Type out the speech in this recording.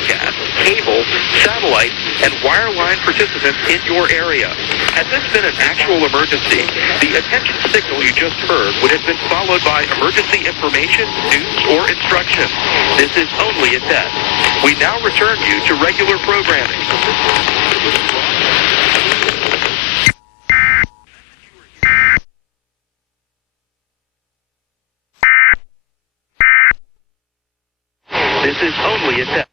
broadcast, cable, satellite, and wireline participants in your area. Had this been an actual emergency, the attention signal you just heard would have been followed by emergency information, news, or instructions. This is only a test. We now return you to regular programming. This is only a test.